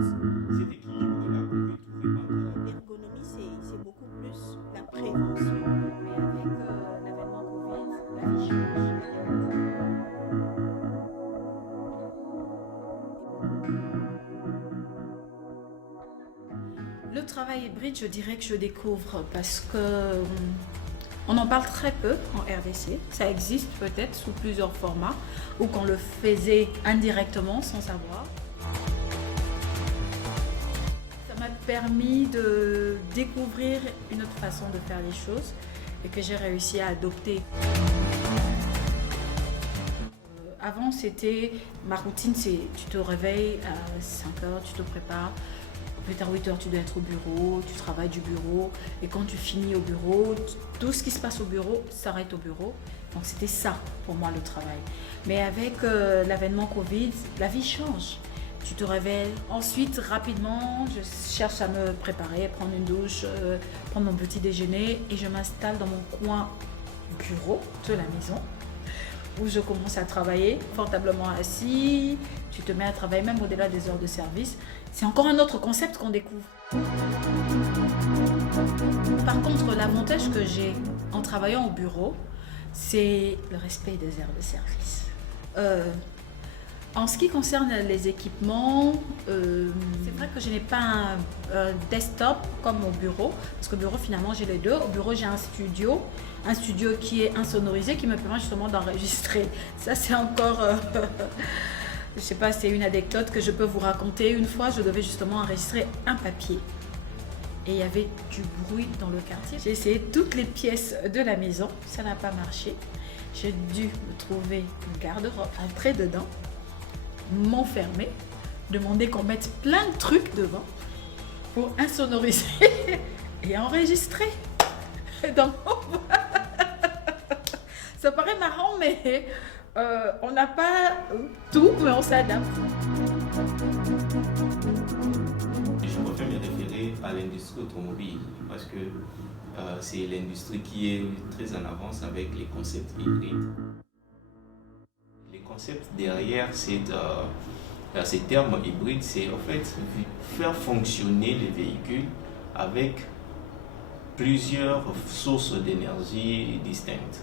Cet équilibre-là qu'on veut trouver entre L'ergonomie, c'est beaucoup plus la prévention. Mais avec l'avènement Covid, la vie change. Le travail hybride, je dirais que je découvre parce que on en parle très peu en RDC. Ça existe peut-être sous plusieurs formats ou qu'on le faisait indirectement sans savoir. Ça m'a permis de découvrir une autre façon de faire les choses et que j'ai réussi à adopter. Avant, c'était ma routine, c'est tu te réveilles à 5 heures, tu te prépares. Plus tard, 8 heures, tu dois être au bureau, tu travailles du bureau. Et quand tu finis au bureau, tout ce qui se passe au bureau s'arrête au bureau. Donc, c'était ça pour moi le travail. Mais avec l'avènement Covid, la vie change. Tu te réveilles. Ensuite, rapidement, je cherche à me préparer, prendre une douche, prendre mon petit déjeuner. Et je m'installe dans mon coin bureau de la maison, où je commence à travailler, confortablement assis, tu te mets à travailler même au-delà des heures de service. C'est encore un autre concept qu'on découvre. Par contre, l'avantage que j'ai en travaillant au bureau, c'est le respect des heures de service. En ce qui concerne les équipements, c'est vrai que je n'ai pas un desktop comme au bureau, parce qu'au bureau finalement j'ai les deux. Au bureau j'ai un studio qui est insonorisé, qui me permet justement d'enregistrer. Ça c'est encore, je sais pas, c'est une anecdote que je peux vous raconter. Une fois je devais justement enregistrer un papier. Et il y avait du bruit dans le quartier. J'ai essayé toutes les pièces de la maison, ça n'a pas marché. J'ai dû me trouver une garde-robe, entrer dedans, m'enfermer, demander qu'on mette plein de trucs devant pour insonoriser et enregistrer. Donc, ça paraît marrant, mais on n'a pas tout, mais on s'adapte. Je préfère me référer à l'industrie automobile parce que c'est l'industrie qui est très en avance avec les concepts hybrides. Les concepts derrière ces termes hybrides, c'est en fait faire fonctionner les véhicules avec plusieurs sources d'énergie distinctes.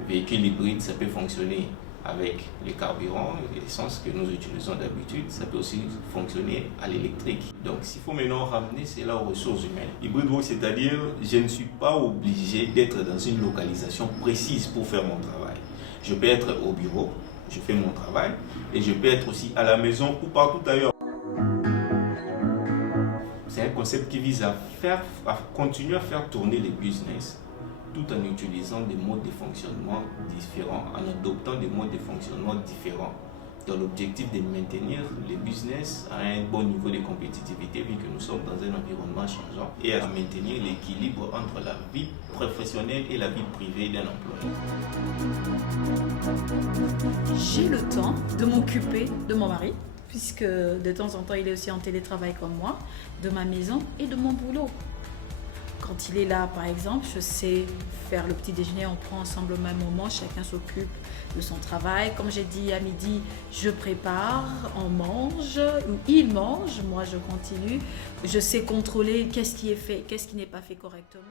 Le véhicule hybride, ça peut fonctionner avec le carburant, l'essence que nous utilisons d'habitude, ça peut aussi fonctionner à l'électrique. Donc s'il faut maintenant ramener cela aux ressources humaines. Hybrid work, c'est-à-dire je ne suis pas obligé d'être dans une localisation précise pour faire mon travail. Je peux être au bureau, je fais mon travail, et je peux être aussi à la maison ou partout ailleurs. C'est un concept qui vise à continuer à faire tourner les business tout en utilisant des modes de fonctionnement différents, en adoptant des modes de fonctionnement différents, dans l'objectif de maintenir les business à un bon niveau de compétitivité vu que nous sommes dans un environnement changeant et à maintenir l'équilibre entre la vie professionnelle et la vie privée d'un employé. J'ai le temps de m'occuper de mon mari, puisque de temps en temps il est aussi en télétravail comme moi, de ma maison et de mon boulot. Quand il est là, par exemple, je sais faire le petit déjeuner, on prend ensemble au même moment, chacun s'occupe de son travail. Comme j'ai dit, à midi, je prépare, on mange, ou il mange, moi je continue. Je sais contrôler qu'est-ce qui est fait, qu'est-ce qui n'est pas fait correctement.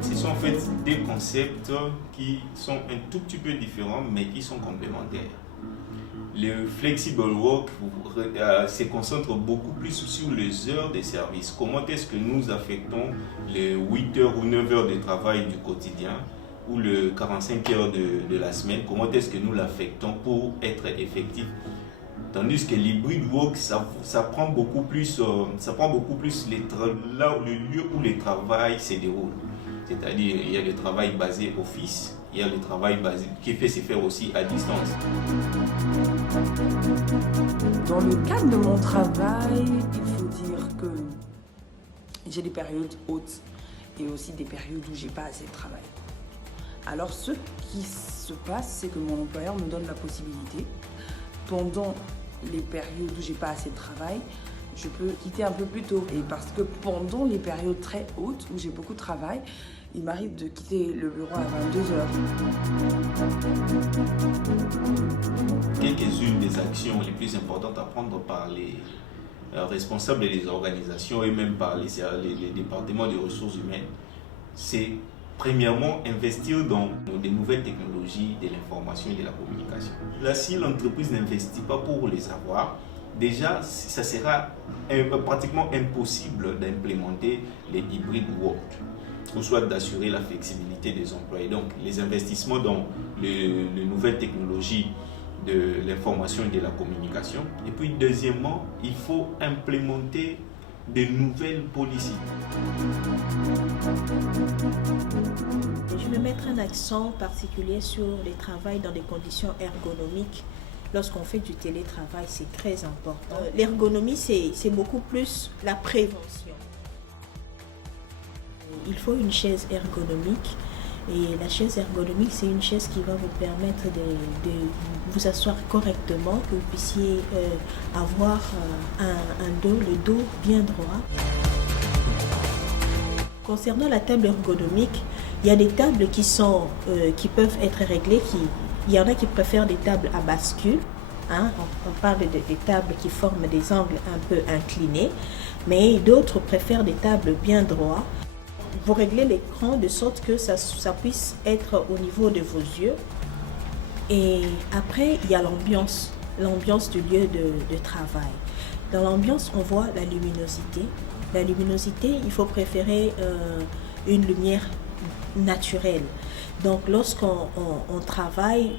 Ce sont en fait des concepts qui sont un tout petit peu différents, mais qui sont complémentaires. Le flexible work se concentre beaucoup plus sur les heures de service. Comment est-ce que nous affectons les 8 heures ou 9 heures de travail du quotidien ou les 45 heures de la semaine, comment est-ce que nous l'affectons pour être effectif? Tandis que l'hybrid work, ça prend beaucoup plus là, le lieu où le travail se déroule. C'est-à-dire, il y a le travail basé office, il y a le travail basé, qui peut se faire aussi à distance. Dans le cadre de mon travail, il faut dire que j'ai des périodes hautes et aussi des périodes où j'ai pas assez de travail. Alors ce qui se passe, c'est que mon employeur me donne la possibilité, pendant les périodes où j'ai pas assez de travail, je peux quitter un peu plus tôt. Et parce que pendant les périodes très hautes où j'ai beaucoup de travail, il m'arrive de quitter le bureau à 22 heures. Quelques-unes recommandations les plus importantes à prendre par les responsables des organisations et même par les départements des ressources humaines, c'est premièrement investir dans des nouvelles technologies de l'information et de la communication. Là, si l'entreprise n'investit pas pour les avoir, déjà, ça sera pratiquement impossible d'implémenter les hybrid work, ou soit d'assurer la flexibilité des employés. Donc, les investissements dans les nouvelles technologies de l'information et de la communication. Et puis, deuxièmement, il faut implémenter de nouvelles politiques. Je vais mettre un accent particulier sur le travail dans des conditions ergonomiques. Lorsqu'on fait du télétravail, c'est très important. L'ergonomie, c'est beaucoup plus la prévention. Il faut une chaise ergonomique. Et la chaise ergonomique, c'est une chaise qui va vous permettre de vous asseoir correctement, que vous puissiez avoir le dos bien droit. Concernant la table ergonomique, il y a des tables qui peuvent être réglées. Il y en a qui préfèrent des tables à bascule. On parle des tables qui forment des angles un peu inclinés, mais d'autres préfèrent des tables bien droites. Vous réglez l'écran de sorte que ça puisse être au niveau de vos yeux. Et après, il y a l'ambiance du lieu de travail. Dans l'ambiance, on voit la luminosité. La luminosité, il faut préférer une lumière naturelle. Donc lorsqu'on travaille,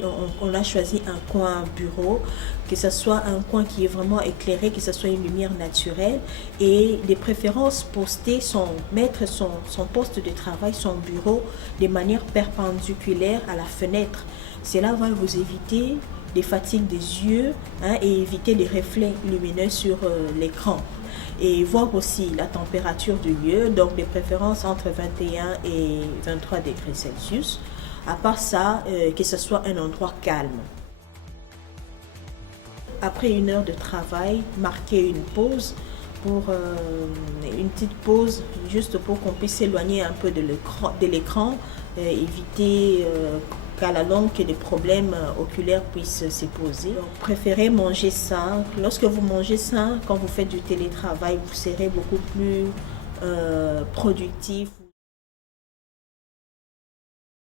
on a choisi un coin bureau, que ce soit un coin qui est vraiment éclairé, que ce soit une lumière naturelle, et de préférence mettre son poste de travail, son bureau, de manière perpendiculaire à la fenêtre. Cela va vous éviter des fatigues des yeux et éviter les reflets lumineux sur l'écran. Et voir aussi la température du lieu, donc de préférence entre 21 et 23 degrés Celsius. À part ça, que ce soit un endroit calme. Après une heure de travail, marquez une pause, une petite pause, juste pour qu'on puisse s'éloigner un peu de l'écran, éviter qu'à la longue que des problèmes oculaires puissent se poser. Donc, préférez manger sain. Lorsque vous mangez sain, quand vous faites du télétravail, vous serez beaucoup plus productif.